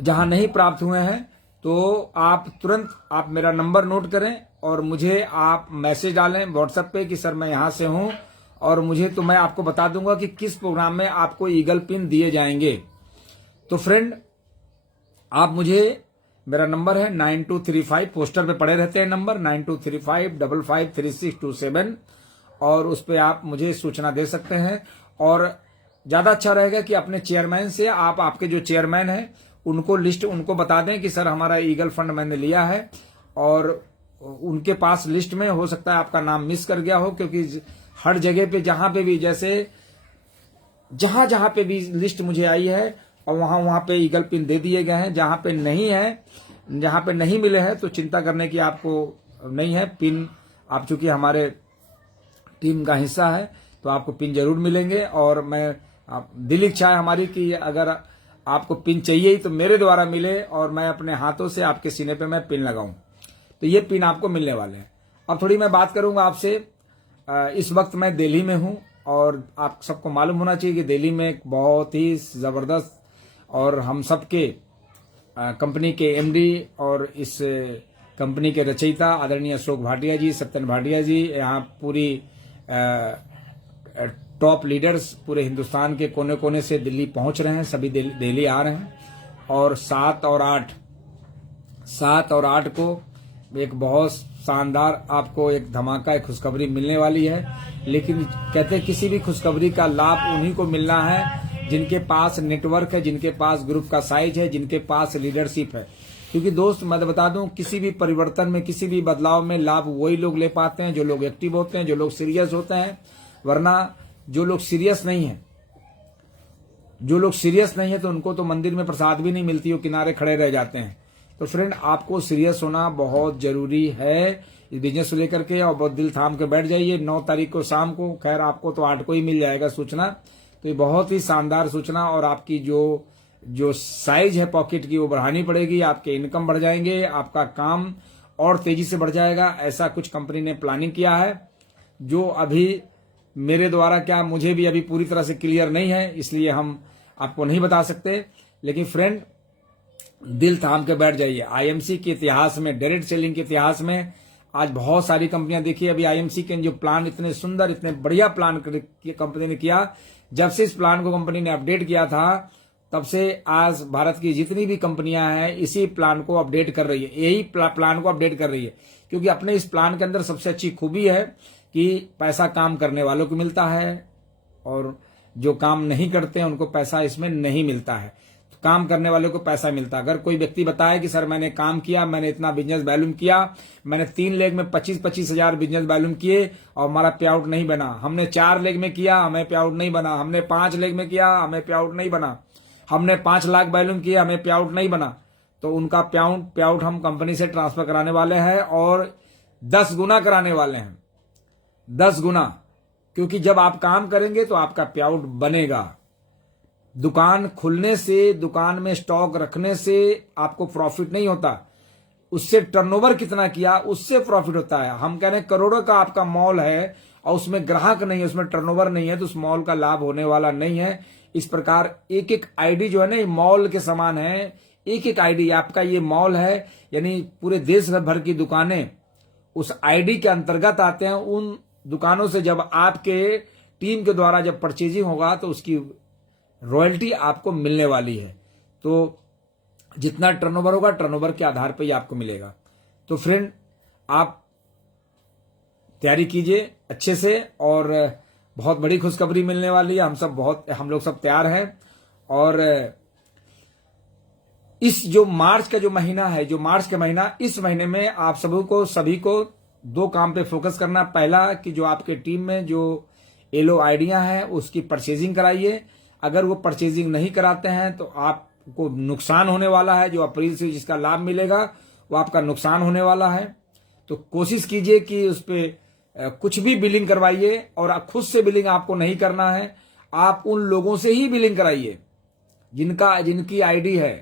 जहां नहीं प्राप्त हुए हैं, तो आप तुरंत आप मेरा नंबर नोट करें और मुझे आप मैसेज डालें व्हाट्सएप पे कि सर मैं यहां से हूं, और तो मैं आपको बता दूंगा कि किस प्रोग्राम में आपको ईगल पिन दिए जाएंगे। तो फ्रेंड, आप मेरा नंबर है 9235, पोस्टर पे पड़े रहते हैं नंबर 9235553627, और उस पे आप मुझे सूचना दे सकते हैं। और ज्यादा अच्छा रहेगा कि अपने चेयरमैन से आपके जो चेयरमैन है उनको बता दें कि सर हमारा ईगल फंड मैंने लिया है, और उनके पास लिस्ट में हो सकता है आपका नाम मिस कर गया हो, क्योंकि हर जगह पे जहां पे भी, जैसे जहां पे भी लिस्ट मुझे आई है, और वहां पे ईगल पिन दे दिए गए हैं। जहां पे नहीं मिले हैं, तो चिंता करने की आपको नहीं है। पिन, आप चूंकि हमारे टीम का हिस्सा है, तो आपको पिन जरूर मिलेंगे। और दिल इच्छा है हमारी कि अगर आपको पिन चाहिए तो मेरे द्वारा मिले, और मैं अपने हाथों से आपके सीने पे मैं पिन लगाऊं, तो ये पिन आपको मिलने वाले हैं। अब थोड़ी मैं बात करूंगा आपसे। इस वक्त मैं दिल्ली में हूं, और आप सबको मालूम होना चाहिए कि दिल्ली में एक बहुत ही जबरदस्त, और हम सबके कंपनी के एमडी और इस कंपनी के रचयिता आदरणीय अशोक भाटिया जी, सत्यन भाटिया जी, यहाँ पूरी टॉप लीडर्स पूरे हिंदुस्तान के कोने कोने से दिल्ली पहुंच रहे हैं, सभी दिल्ली आ रहे हैं। और 7 और 8 को एक बहुत शानदार आपको एक धमाका, एक खुशखबरी मिलने वाली है। लेकिन कहते हैं किसी भी खुशखबरी का लाभ उन्हीं को मिलना है जिनके पास नेटवर्क है, जिनके पास ग्रुप का साइज है, जिनके पास लीडरशिप है। क्योंकि दोस्त, मैं बता दूं, किसी भी परिवर्तन में, किसी भी बदलाव में लाभ वही लोग ले पाते हैं जो लोग एक्टिव होते हैं, जो लोग सीरियस होते हैं। वरना जो लोग सीरियस नहीं है, तो उनको तो मंदिर में प्रसाद भी नहीं मिलती, वो किनारे खड़े रह जाते हैं। तो फ्रेंड, आपको सीरियस होना बहुत जरूरी है इस बिजनेस को लेकर के, और बहुत दिल थाम के बैठ जाइए। 9 तारीख को शाम को, खैर आपको तो 8 को ही मिल जाएगा सूचना, तो ये बहुत ही शानदार सूचना। और आपकी जो साइज है पॉकेट की, वो बढ़ानी पड़ेगी, आपके इनकम बढ़ जाएंगे, आपका काम और तेजी से बढ़ जाएगा। ऐसा कुछ कंपनी ने प्लानिंग किया है, जो अभी मेरे द्वारा क्या, मुझे भी अभी पूरी तरह से क्लियर नहीं है, इसलिए हम आपको नहीं बता सकते। लेकिन फ्रेंड, दिल थाम के बैठ जाइए। आईएमसी के इतिहास में, डायरेक्ट सेलिंग के इतिहास में आज बहुत सारी कंपनियां देखी। अभी आईएमसी के जो प्लान, इतने सुंदर, इतने बढ़िया प्लान कंपनी ने किया, जब से इस प्लान को कंपनी ने अपडेट किया था, तब से आज भारत की जितनी भी कंपनियां हैं इसी प्लान को अपडेट कर रही है, यही प्लान को अपडेट कर रही है। क्योंकि अपने इस प्लान के अंदर सबसे अच्छी खूबी है कि पैसा काम करने वालों को मिलता है, और जो काम नहीं करते हैं उनको पैसा इसमें नहीं मिलता है। तो काम करने वालों को पैसा मिलता है। अगर कोई व्यक्ति बताए कि सर मैंने काम किया, मैंने इतना बिजनेस वॉल्यूम किया, मैंने 3 लेग में 25-25 हजार बिजनेस वॉल्यूम किए और हमारा पे आउट नहीं बना, हमने 4 लेग में किया, हमें पे आउट नहीं बना, हमने 5 लेग में किया, हमें पे आउट नहीं बना, हमने 5 लाख वॉल्यूम किया, हमें पे आउट नहीं बना, तो उनका पे आउट हम कंपनी से ट्रांसफर कराने वाले हैं, और 10 गुना कराने वाले हैं, 10 गुना। क्योंकि जब आप काम करेंगे तो आपका पे आउट बनेगा। दुकान खुलने से, दुकान में स्टॉक रखने से आपको प्रॉफिट नहीं होता, उससे टर्नओवर कितना किया उससे प्रॉफिट होता है। हम कह रहे हैं करोड़ों का आपका मॉल है और उसमें ग्राहक नहीं है, उसमें टर्नओवर नहीं है, तो उस मॉल का लाभ होने वाला नहीं है। इस प्रकार एक एक आईडी जो है ना, मॉल के समान है। एक एक आईडी आपका ये मॉल है, यानी पूरे देश भर की दुकानें उस आईडी के अंतर्गत आते हैं। उन दुकानों से जब आपके टीम के द्वारा जब परचेजिंग होगा तो उसकी रॉयल्टी आपको मिलने वाली है। तो जितना टर्नओवर होगा, टर्नओवर के आधार पर ही आपको मिलेगा। तो फ्रेंड, आप तैयारी कीजिए अच्छे से, और बहुत बड़ी खुशखबरी मिलने वाली है। हम लोग सब तैयार हैं, और इस जो मार्च का जो महीना है, जो मार्च का महीना, इस महीने में आप सभी को 2 काम पे फोकस करना। पहला कि जो आपके टीम में जो येलो आईडियां हैं उसकी परचेजिंग कराइए। अगर वो परचेजिंग नहीं कराते हैं तो आपको नुकसान होने वाला है। जो अप्रैल से जिसका लाभ मिलेगा वो आपका नुकसान होने वाला है। तो कोशिश कीजिए कि उस पर कुछ भी बिलिंग करवाइए, और खुद से बिलिंग आपको नहीं करना है। आप उन लोगों से ही बिलिंग कराइए जिनकी आईडी है।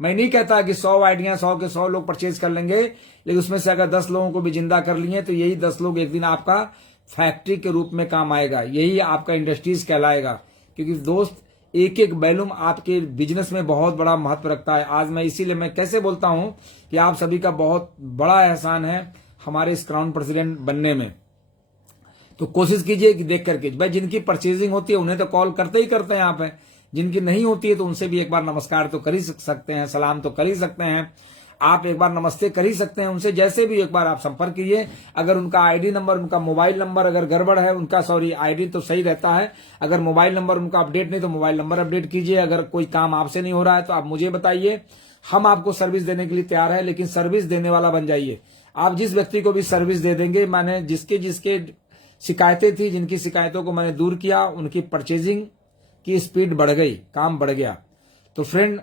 मैं नहीं कहता कि 100 आईडियां 100 के 100 लोग परचेज कर लेंगे, लेकिन उसमें से अगर 10 लोगों को भी जिंदा कर लिए तो यही 10 लोग एक दिन आपका फैक्ट्री के रूप में काम आएगा। यही आपका इंडस्ट्रीज कहलाएगा। क्योंकि दोस्त, एक एक बैलूम आपके बिजनेस में बहुत बड़ा महत्व रखता है। आज इसीलिए मैं कैसे बोलता हूं कि आप सभी का बहुत बड़ा एहसान है हमारे इस क्राउन प्रेसिडेंट बनने में। तो कोशिश कीजिए कि देख करके, भाई जिनकी परचेजिंग होती है उन्हें तो कॉल करते ही करते हैं आप, जिनकी नहीं होती है तो उनसे भी एक बार नमस्कार तो कर ही सकते हैं, सलाम तो कर ही सकते हैं, आप एक बार नमस्ते कर ही सकते हैं उनसे। जैसे भी एक बार आप संपर्क कीजिए। अगर उनका आईडी नंबर, उनका मोबाइल नंबर अगर गड़बड़ है, आईडी तो सही रहता है, अगर मोबाइल नंबर उनका अपडेट नहीं तो मोबाइल नंबर अपडेट कीजिए। अगर कोई काम आपसे नहीं हो रहा है तो आप मुझे बताइए, हम आपको सर्विस देने के लिए तैयार है, लेकिन सर्विस देने वाला बन जाइए। आप जिस व्यक्ति को भी सर्विस दे देंगे, मैंने जिसके शिकायतें थी, जिनकी शिकायतों को मैंने दूर किया, उनकी परचेजिंग की स्पीड बढ़ गई, काम बढ़ गया। तो फ्रेंड,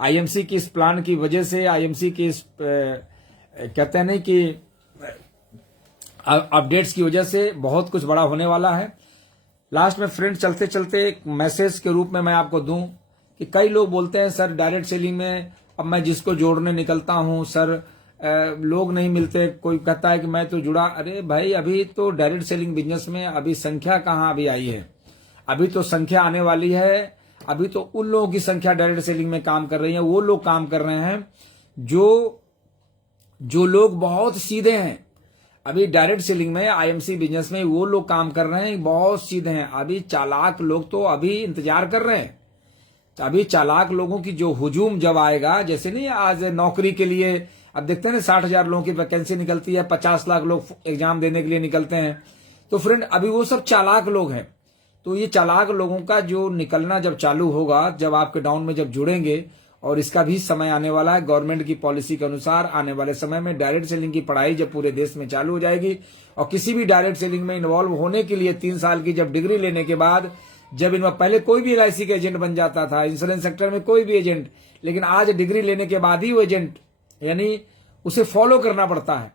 आईएमसी की इस प्लान की वजह से, आईएमसी की इस कहते हैं नहीं कि अपडेट्स की वजह से बहुत कुछ बड़ा होने वाला है। लास्ट में फ्रेंड, चलते चलते एक मैसेज के रूप में मैं आपको दूं कि कई लोग बोलते हैं सर डायरेक्ट सेलिंग में अब मैं जिसको जोड़ने निकलता हूं सर लोग नहीं मिलते, कोई कहता है कि मैं तो जुड़ा। अरे भाई, अभी तो डायरेक्ट सेलिंग बिजनेस में अभी संख्या कहाँ अभी आई है, अभी तो संख्या आने वाली है। अभी तो उन लोगों की संख्या डायरेक्ट सेलिंग में काम कर रही है, वो लोग काम कर रहे हैं जो लोग बहुत सीधे हैं। अभी डायरेक्ट सेलिंग में, आईएमसी बिजनेस में वो लोग काम कर रहे हैं बहुत सीधे हैं। अभी चालाक लोग तो अभी इंतजार कर रहे हैं। अभी चालाक लोगों की जो हुजूम जब आएगा, जैसे नहीं आज नौकरी के लिए अब देखते हैं ना 60,000 लोगों की वैकेंसी निकलती है, 50 लाख लोग एग्जाम देने के लिए निकलते हैं। तो फ्रेंड, अभी वो सब चालाक लोग हैं। तो ये चालाक लोगों का जो निकलना जब चालू होगा, जब आपके डाउन में जब जुड़ेंगे, और इसका भी समय आने वाला है। गवर्नमेंट की पॉलिसी के अनुसार आने वाले समय में डायरेक्ट सेलिंग की पढ़ाई जब पूरे देश में चालू हो जाएगी, और किसी भी डायरेक्ट सेलिंग में इन्वॉल्व होने के लिए 3 साल की जब डिग्री लेने के बाद, जब इनमें पहले कोई भी एलआईसी का एजेंट बन जाता था, इंश्योरेंस सेक्टर में कोई भी एजेंट, लेकिन आज डिग्री लेने के बाद ही वो एजेंट यानी उसे फॉलो करना पड़ता है।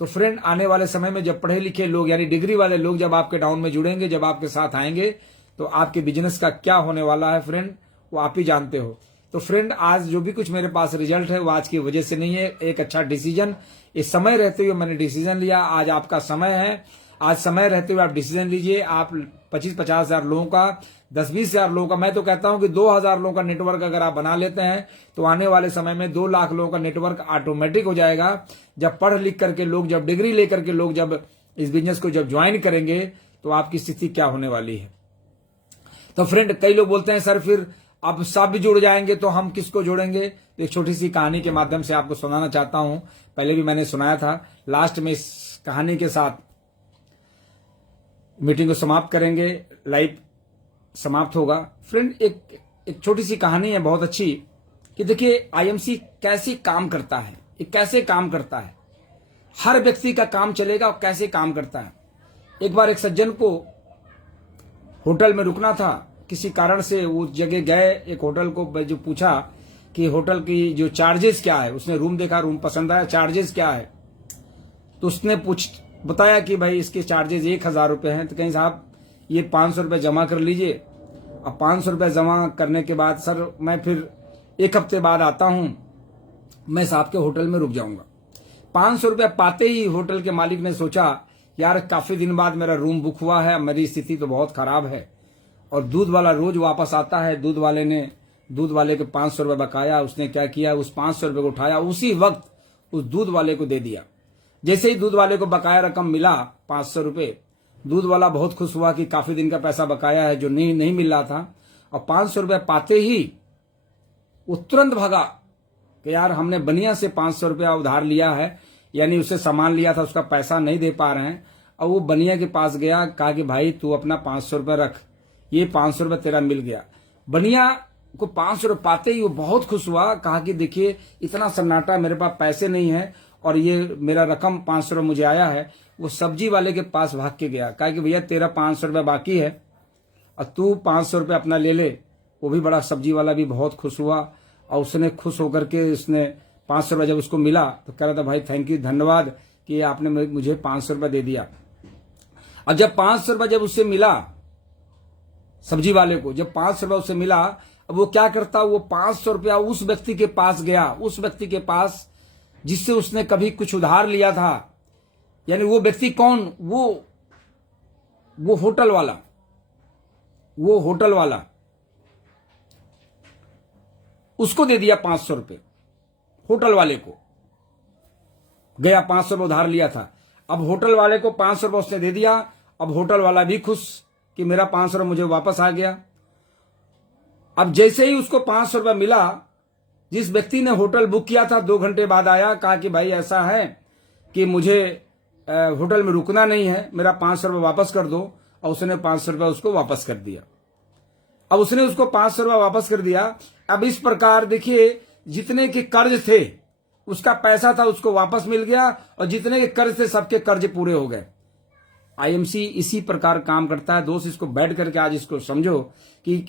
तो फ्रेंड, आने वाले समय में जब पढ़े लिखे लोग यानी डिग्री वाले लोग जब आपके डाउन में जुड़ेंगे, जब आपके साथ आएंगे, तो आपके बिजनेस का क्या होने वाला है फ्रेंड, वो आप ही जानते हो। तो फ्रेंड, आज जो भी कुछ मेरे पास रिजल्ट है वो आज की वजह से नहीं है, एक अच्छा डिसीजन, इस समय रहते हुए मैंने डिसीजन लिया। आज आपका समय है, आज समय रहते हुए आप डिसीजन लीजिए। आप 25-50 हजार लोगों का, 10-20 हजार लोगों का, मैं तो कहता हूं कि 2,000 लोगों का नेटवर्क अगर आप बना लेते हैं तो आने वाले समय में 2 लाख लोगों का नेटवर्क ऑटोमेटिक हो जाएगा। जब पढ़ लिख करके लोग, जब डिग्री लेकर के लोग जब इस बिजनेस को जब ज्वाइन करेंगे तो आपकी स्थिति क्या होने वाली है। तो फ्रेंड, कई लोग बोलते हैं सर फिर अब सब जुड़ जाएंगे तो हम किसको जोड़ेंगे। एक छोटी सी कहानी के माध्यम से आपको सुनाना चाहता हूं। पहले भी मैंने सुनाया था, लास्ट में इस कहानी के साथ मीटिंग को समाप्त करेंगे, लाइव समाप्त होगा। फ्रेंड, एक छोटी सी कहानी है बहुत अच्छी कि देखिए आईएमसी कैसे काम करता है, ये कैसे काम करता है, हर व्यक्ति का काम चलेगा और कैसे काम करता है। एक बार एक सज्जन को होटल में रुकना था, किसी कारण से वो जगह गए, एक होटल को जो पूछा कि होटल की जो चार्जेस क्या है, उसने रूम देखा, रूम पसंद आया, चार्जेस क्या है, तो उसने बताया कि भाई इसके चार्जेस 1,000 रुपये हैं। तो कहीं साहब ये 500 रुपये जमा कर लीजिए। अब 500 रुपये जमा करने के बाद सर मैं फिर 1 हफ्ते बाद आता हूं, मैं साहब के होटल में रुक जाऊंगा। 500 रुपये पाते ही होटल के मालिक ने सोचा यार काफी दिन बाद मेरा रूम बुक हुआ है, मेरी स्थिति तो बहुत खराब है, और दूध वाला रोज वापस आता है। दूध वाले के 500 रुपये बकाया। उसने क्या किया, उस 500 रुपये को उठाया, उसी वक्त उस दूध वाले को दे दिया। जैसे ही दूध वाले को बकाया रकम मिला 500 रुपये, दूध वाला बहुत खुश हुआ कि काफी दिन का पैसा बकाया है जो नहीं मिल रहा था, और 500 रुपये पाते ही वो तुरंत भागा कि यार हमने बनिया से 500 रुपया उधार लिया है, यानी उससे सामान लिया था, उसका पैसा नहीं दे पा रहे हैं। और वो बनिया के पास गया, कहा कि भाई तू अपना 500 रुपये रख, ये 500 रुपये तेरा मिल गया। बनिया को 500 रुपये पाते ही वो बहुत खुश हुआ। कहा कि देखिए इतना सन्नाटा, मेरे पास पैसे नहीं है और ये मेरा रकम 500 रुपये मुझे आया है। वो सब्जी वाले के पास भाग के गया, कहा कि भैया तेरा 500 रुपये बाकी है और तू 500 रुपये अपना ले ले। वो भी बड़ा, सब्जी वाला भी बहुत खुश हुआ और उसने खुश होकर के उसने 500 रुपये जब उसको मिला तो कह रहा था भाई थैंक यू, धन्यवाद कि आपने मुझे 500 रुपये दे दिया। और जब 500 रुपये जब उससे मिला सब्जी वाले को, जब 500 रुपये उससे मिला, अब वो क्या करता, वो 500 रुपया उस व्यक्ति के पास गया, उस व्यक्ति के पास जिससे उसने कभी कुछ उधार लिया था। यानी वो व्यक्ति कौन, वो होटल वाला, वो होटल वाला, उसको दे दिया 500 रुपये। होटल वाले को गया, 500 रुपये उधार लिया था, अब होटल वाले को 500 रुपये उसने दे दिया। अब होटल वाला भी खुश कि मेरा 500 रुपये मुझे वापस आ गया। अब जैसे ही उसको 500 रुपये मिला, जिस व्यक्ति ने होटल बुक किया था 2 घंटे बाद आया, कहा कि भाई ऐसा है कि मुझे होटल में रुकना नहीं है, मेरा 500 रुपये वापस कर दो। और उसने 500 रुपये उसको वापस कर दिया। अब उसने उसको 500 रुपये वापस कर दिया। अब इस प्रकार देखिए, जितने के कर्ज थे उसका पैसा था उसको वापस मिल गया और जितने के कर्ज थे सबके कर्ज पूरे हो गए। आईएमसी इसी प्रकार काम करता है दोस्त। इसको बैठ करके आज इसको समझो कि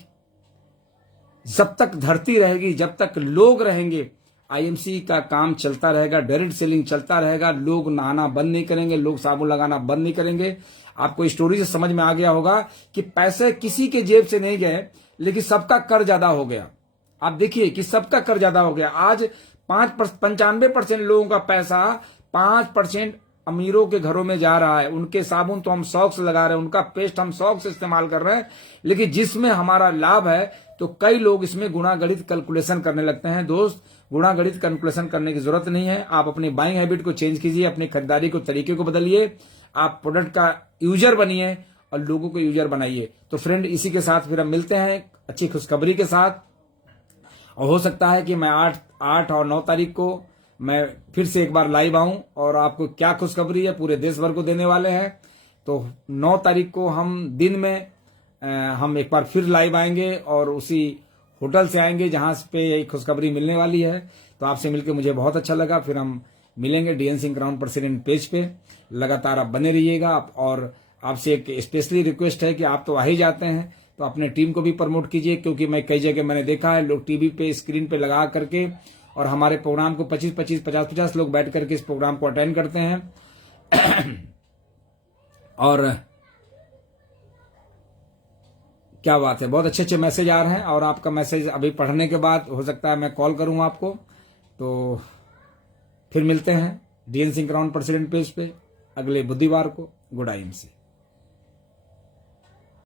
जब तक धरती रहेगी, जब तक लोग रहेंगे, आईएमसी का काम चलता रहेगा, डायरेक्ट सेलिंग चलता रहेगा। लोग नहाना बंद नहीं करेंगे, लोग साबुन लगाना बंद नहीं करेंगे। आपको स्टोरी से समझ में आ गया होगा कि पैसे किसी के जेब से नहीं गए, लेकिन सबका कर्ज ज्यादा हो गया। आप देखिए कि सबका कर्ज ज्यादा हो गया। आज 95% लोगों का पैसा 5% अमीरों के घरों में जा रहा है। उनके साबुन तो हम शौक से लगा रहे हैं, उनका पेस्ट हम शौक से इस्तेमाल कर रहे हैं, लेकिन जिसमें हमारा लाभ है तो कई लोग इसमें गुणागणित कैलकुलेशन करने लगते हैं। दोस्त, गुणागणित कैलकुलेशन करने की जरूरत नहीं है। आप अपनी बाइंग हैबिट को चेंज कीजिए, अपनी खरीदारी को तरीके को बदलिए, आप प्रोडक्ट का यूजर बनिए और लोगों को यूजर बनाइए। तो फ्रेंड, इसी के साथ फिर हम मिलते हैं अच्छी खुशखबरी के साथ। और हो सकता है कि मैं 8 और 9 तारीख को मैं फिर से एक बार लाइव आऊं और आपको क्या खुशखबरी है पूरे देश भर को देने वाले हैं। तो 9 तारीख को हम दिन में हम एक बार फिर लाइव आएंगे और उसी होटल से आएंगे जहां पे ये खुशखबरी मिलने वाली है। तो आपसे मिलकर मुझे बहुत अच्छा लगा। फिर हम मिलेंगे DN Singh crown president page पे। लगातार आप बने रहिएगा। और आपसे एक स्पेशली रिक्वेस्ट है कि आप तो आ ही जाते हैं तो अपने टीम को भी प्रमोट कीजिए, क्योंकि मैं कई जगह मैंने देखा है लोग टीवी पे स्क्रीन पे लगा करके और हमारे प्रोग्राम को 25-25, 50-50 लोग बैठ करके इस प्रोग्राम को अटेंड करते हैं। और क्या बात है, बहुत अच्छे अच्छे मैसेज आ रहे हैं। और आपका मैसेज अभी पढ़ने के बाद हो सकता है मैं कॉल करूं आपको। तो फिर मिलते हैं DN Singh crown president page पे अगले बुधवार को। Good IMC.